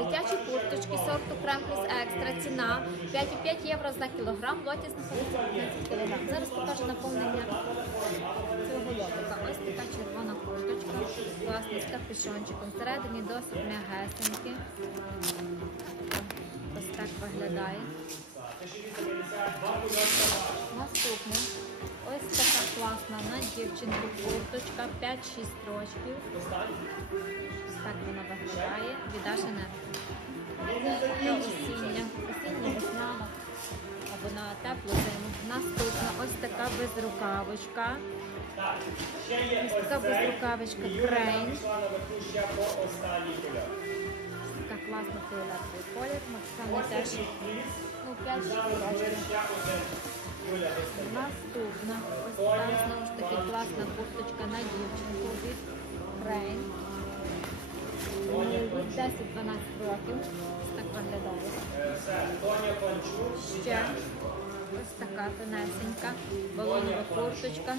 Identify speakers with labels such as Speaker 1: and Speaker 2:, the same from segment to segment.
Speaker 1: Дитячі курточки сорту Крем екстра. Ціна 5,5 євро за кілограм. Лоті знаходиться 15 кілограм. Зараз покажу наповнення цього лотика. Ось така червона курточка. Класна з капюшончиком. Всередині досить м'ягесенькі. Ось так виглядає. Наступне. Ось така класна на дівчинку курточка 5-6 рочків. Так вона виглядає. Від Ашенер. Осіння. Осіння весняна. Або на теплу зиму. Наступна ось така безрукавочка. Ось така безрукавочка Крейн. Така класна фіолетовий колір. Максимально теж ну, 5 років. Наступна. Ось така знову ж таки класна курточка на дівчинку від Крейн. Від 10-12 років. Так виглядає. Ще ось така тонесенька балонова курточка.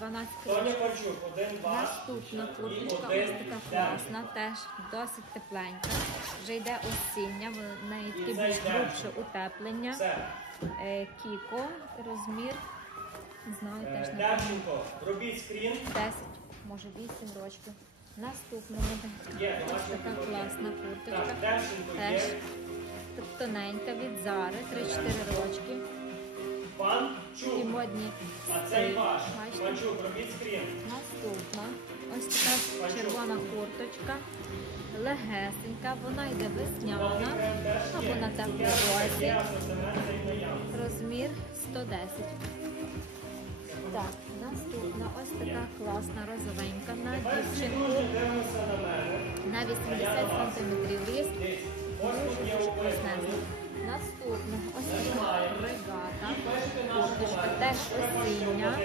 Speaker 1: 12 років. Наступна курточка, ось така класна, теж досить тепленька. Вже йде осіння, в неї таке більш грубше утеплення. Е, Кіко, розмір, не знаю, теж напевно
Speaker 2: Дерченко, робіть скрін.
Speaker 1: 10, може 8 років. Наступна буде ось така класна курточка. Теж тоненька від Зари, 3-4 рочки.
Speaker 2: Пан
Speaker 1: Такі
Speaker 2: Чук.
Speaker 1: модні.
Speaker 2: А цей ваш.
Speaker 1: Бачите?
Speaker 2: Пан Чук, робіть скрін.
Speaker 1: Наступна ось така червона курточка, легесенька, вона йде весняна або на теплій розі. Розмір 110. Так, наступна ось така класна розовенька на дівчинку на 80 см ріст. Дуже дуже Наступна ось така регата, курточка, теж осіння.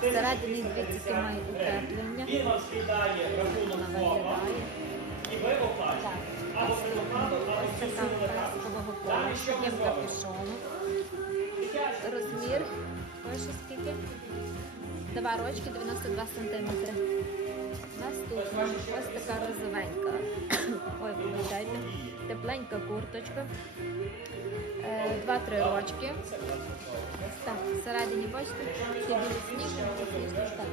Speaker 1: Всередині дивіться, має утеплення. Вона виглядає.
Speaker 2: І ви оплачуєте.
Speaker 1: Так, ось така пластикового кольору, з таким капюшоном. Розмір, ось що скільки? Два рочки, 92 сантиметри. Наступна ось така розовенька. Ой, вибачайте. Тепленька курточка. Е, Два-три рочки. Так, всередині бачите, штат.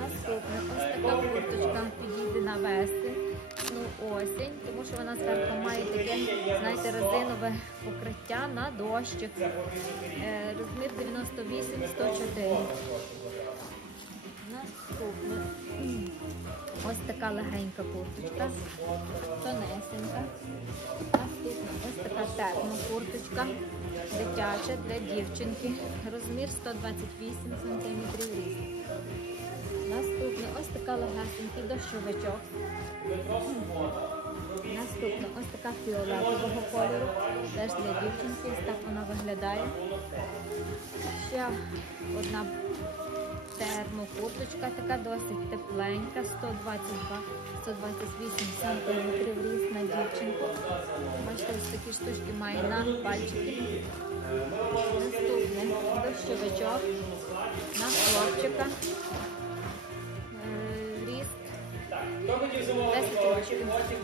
Speaker 1: Наступна ось така курточка підійде на весень. Ну, осінь, тому що вона зверху має таке, знаєте, резинове покриття на дощик. Е, розмір 98-104. Наступна. Ось така легенька курточка, тонесенька. Наступна ось така термо курточка, дитяча для дівчинки. Розмір 128 см ріст. Наступна ось така легесенький дощовичок. Наступна ось така фіолетового кольору. Теж для дівчинки. Ось так вона виглядає. Ще одна термокурточка, така досить тепленька, 122 128 см ріст на дівчинку. Бачите, ось такі штучки має на пальчики. Наступне дощовичок на хлопчика. Е, Ріст
Speaker 2: Хто хотів замовити
Speaker 1: 10
Speaker 2: кольочок,
Speaker 1: років.
Speaker 2: потім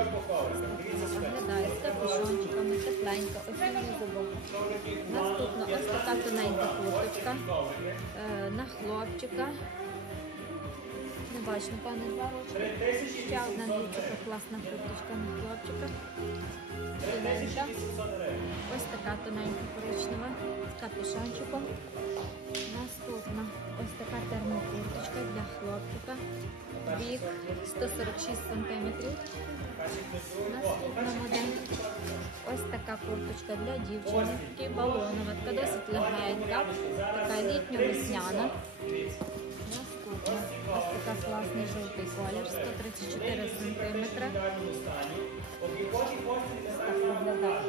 Speaker 2: Що по коврикам? Дивіться себе.
Speaker 1: Виглядає з капюшончиками, тепленька, осіння зубок. Наступна ось така тоненька курточка е, на хлопчика. Не бачу, напевно, два. Ще одна дивіться, класна курточка на хлопчика. Тоненька. Ось така тоненька коричнева з капюшончиком. Наступна ось така термокурточка для хлопчика. Вік 146 см. Наступна модель. Ось така курточка для дівчинки, балонова, досить легенька, така літньо-весняна. Наступна. Ось така класний жовтий колір, 134 см. Ось так виглядає.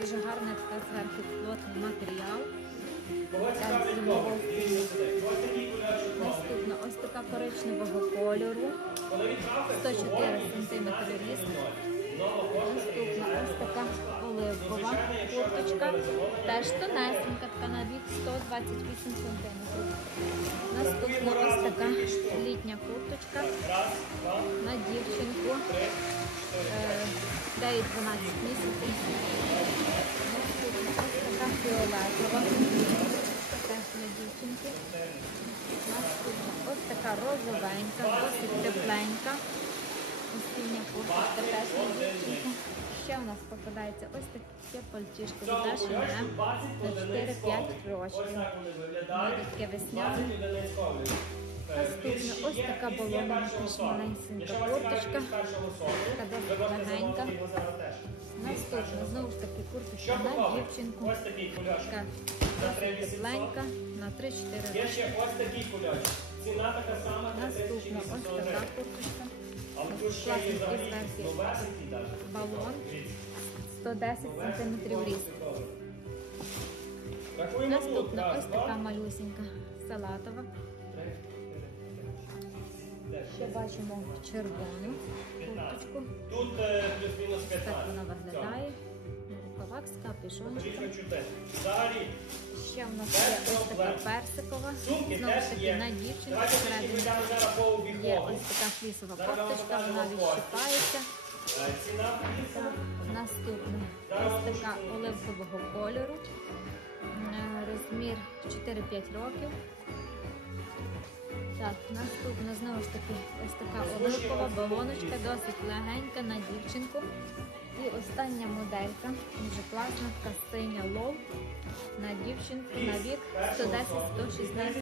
Speaker 1: Дуже гарна така зверху матеріал. Наступна ось така коричневого кольору. 104 см ріст. Наступна ось така оливкова курточка. Теж тонесенька, така на вік 128 см. Наступна ось така літня курточка.
Speaker 2: три,
Speaker 1: Е, 9-12 місяців. Фіолетова. Теж. Ось така розовенька, досить тепленька. Осіння курточка теж для. Ще у нас попадається ось таке пальтішко від H&M на 4-5
Speaker 2: ось
Speaker 1: років. таке весняне.
Speaker 2: 20 одиниць ковдрів.
Speaker 1: Наступна ось така балонова теж маленька курточка. Така досить легенька. Наступна знову ж таки курточка на дівчинку. Така
Speaker 2: За
Speaker 1: досить
Speaker 2: 3800.
Speaker 1: тепленька на 3-4
Speaker 2: Є
Speaker 1: роки.
Speaker 2: Ціна така сама,
Speaker 1: Наступна ось така курточка. Класний
Speaker 2: даже.
Speaker 1: Балон 110 см ріст. Наступна ось така малюсенька салатова. Ще бачимо червону курточку.
Speaker 2: Тут е, плюс-мінус
Speaker 1: Так вона виглядає. Рукавак з капюшончиком. Ще в нас є ось така персикова. Знову ж таки на дівчинку всередині. Є ось така флісова кофточка, вона відщипається.
Speaker 2: Е,
Speaker 1: Так, наступна ось така оливкового кольору. Е, Розмір 4-5 років. Так, наступна знову ж таки ось така оливкова балоночка, досить легенька на дівчинку. І остання моделька, дуже класна, така синя лов на дівчинку на вік 110-116